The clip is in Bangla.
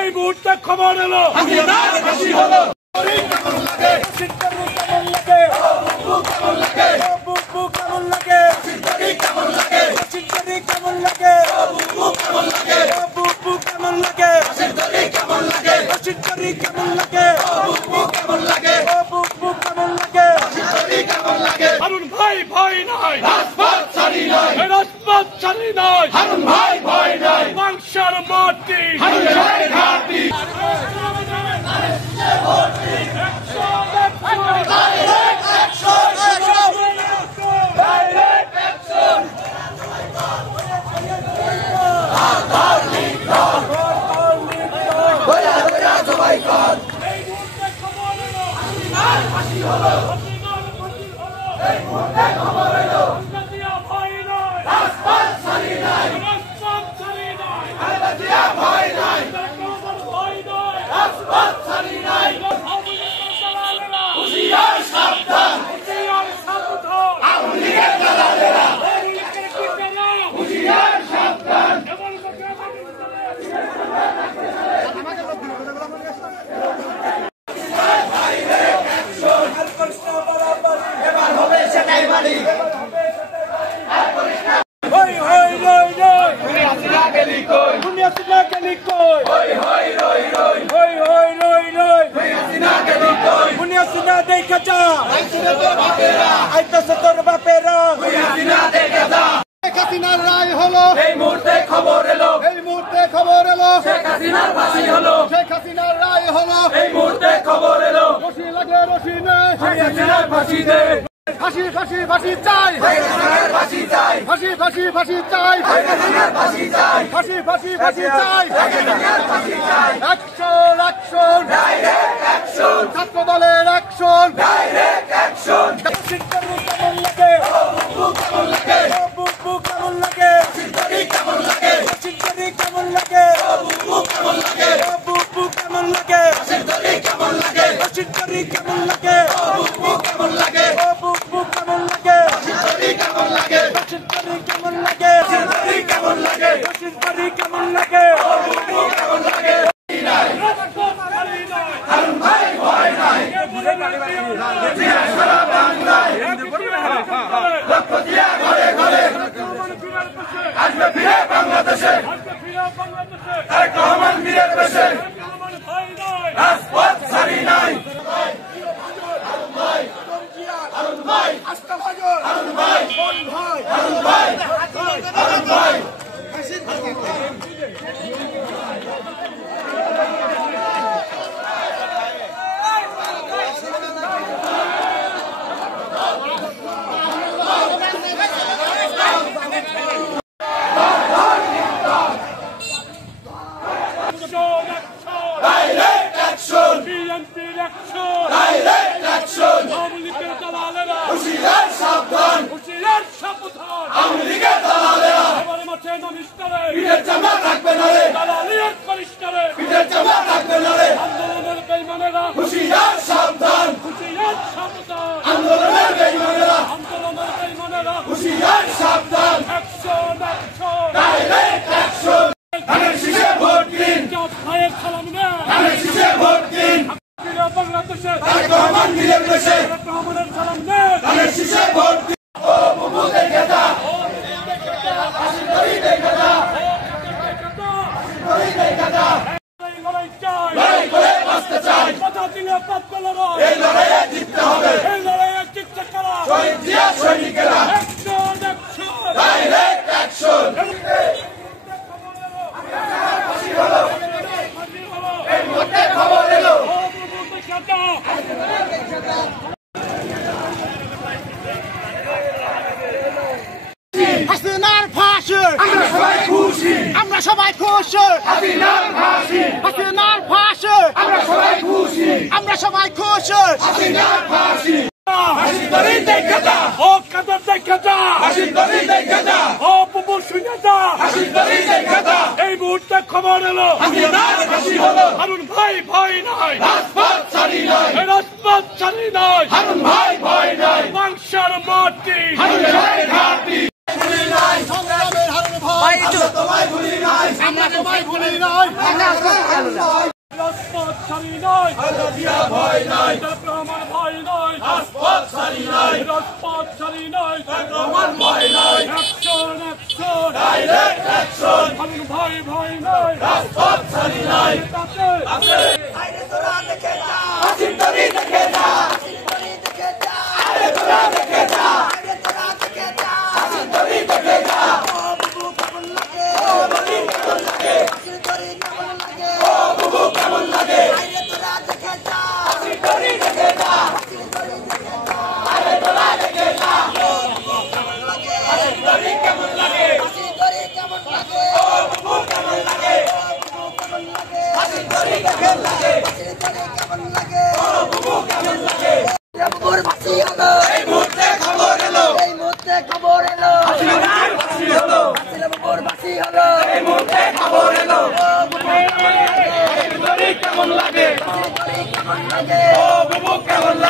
এই মুহূর্তে খবর এলো হারুন ভাই ভয় নাই, রাজপথ ছাড়ি নাই, হারুন ভাই ভয় নাই, মাংসের মাটি হারুনের ঘাটি। রায় হলো এই মুহূর্তে খবর এলো, এই মুহূর্তে খবর এলো, শেখ হাসিনার ফাঁসি হলো, শেখ হাসিনার রায় হলো, এই মুহূর্তে খবর এলো, রশি লাগে রশি নেই, শেখ হাসিনার ফাঁসি দে, ফাঁসি ফাঁসি ফাঁসি চাই, শেখ হাসিনার ফাঁসি চাই, ফাঁসি ফাঁসি ফাঁসি চাই, শেখ হাসিনার ফাঁসি চাই, ফাঁসি ফাঁসি ফাঁসি চাই, শেখ হাসিনার ফাঁসি চাই। অ্যাকশন অ্যাকশন ডাইরেক্ট অ্যাকশন, ছাত্র দলের অ্যাকশন ডাইরেক্ট অ্যাকশন। কেমন লাগে কেমন লাগে কেমন লাগে কেমন লাগে কেমন লাগে কেমন লাগে কেমন লাগে কেমন লাগে কেমন লাগে কেমন লাগে কেমন লাগে কেমন লাগে কেমন লাগে কেমন লাগে কেমন লাগে কেমন লাগে। হারুন ভাই ভয় নাই, সারা বাংলায় লক্ষ দিয়া ঘরে ঘরে আসবে ফিরে বাংলাদেশে, তারেক রহমান বীরের বেশে, রাজপথ ছাড়ি নাই। হারুন ভাই হারুন ভাই হারুন ভাই হারুন ভাই হারুন ভাই। Direct action, BNP action, direct action, Awami লীগের দালালেরা হুঁশিয়ার সাবধান, হুঁশিয়ার সাবধান, আওয়ামী লীগের দালালেরা এবারে মাঠে নামিস করে, পিঠের চামড়া থাকবে না রে, দালালিয়াত করিস করে, পিঠের চামড়া থাকবে না রে, আন্দোলনের বেঈমানেরা হুঁশিয়ার সাবধান, হুঁশিয়ার সাবধান, আন্দোলনের বেঈমানেরা হুঁশিয়ার সাবধান। অ্যাকশন অ্যাকশন ডাইরেক্ট অ্যাকশন, ধানের শীষে ভোট দিন, ভাইয়ের সালাম না, ধানের শীষে ভোট দিন, বাংলাদেশে তারেক রহমান বীরের দেশে, তারেক রহমানের সালাম না, ধানের শীষে ভোট দিন। ও বুবু দেখে যা, ও হাসি করি দেখে যা, করি দেখে যা, লড়াই চাই, লড়াই করে বাঁচতে চাই, কথা দিলে বাঁচবে লড়াই, এই লড়াইয়ে জিততে হবে, এই লড়াইয়ে জিততে কারা, শহীদ জিয়া সৈনিকেরা। অ্যাকশন অ্যাকশন ডাইরেক্ট অ্যাকশন, সবাই খুশি হাসিনার ফাঁসি আমরা সবাই খুশি হাসিনার ফাঁসি হাসি ধরে দেখা যা ও কাদের দেখা যা হাসি ধরে দেখা যা ও বুবু শুনে যা হাসি ধরে দেখা যা এই মুহূর্তে খবর এলো হাসিনার ফাঁসি হলো হারুন ভাই ভয় নাই রাজপথ ছাড়ি নাই রাজপথ ছাড়ি নাই হারুন ভাই ভয় নাই বাংশার মাটি হারুনের ঘাটি ভুলি নাই সংগ্রামের হারুন ভাই আমরা তোমায় ভুলি নাই রাজপথ ছাড়ি নাই হাজারিয়া ভয় নাই প্রমাণ ভয় নাই রাজপথ ছাড়ি নাই রাজপথ ছাড়ি নাই প্রমাণ ভয় নাই অ্যাকশন ডাইরেক্ট অ্যাকশন হারুন ভাই ভয় নাই রাজপথ ছাড়ি নাই তাতে আরে তোরা দেখে যা হাসিন তরি দেখে যা হাসিন তরি দেখে যা আরে তোরা দেখে যা আরে তোরা দেখে যা হাসিন তরি দেখে যা ও বুবু কেমন লাগে ও বলি কেমন লাগে হাসিন তরি কেমন লাগে ও বুবু কেমন লাগে আরে তোরা দেখে যা হাসিন তরি দেখে যা হাসিন তরি দেখে যা আরে তোরা দেখে যা ও বুবু কেমন লাগে হাসিন তরি কেমন লাগে হাসিন তরি কেমন লাগে ও বুবু কেমন লাগে ও বুবু কেমন লাগে হাসিন তরি কেমন লাগে হাসিন তরি কেমন লাগে ও বুবু কেমন লাগে বুবুর ফাঁসি হলো এই মুহূর্তে খবর এলো হাসিনার ফাঁসি হলো হাসিনা বুবুর ফাঁসি হলো এই মুহূর্তে খবর এলো ও বুবু কেমন লাগে হাসিন তরি কেমন লাগে হাসিন তরি কেমন লাগে ও বুবু কেমন লাগে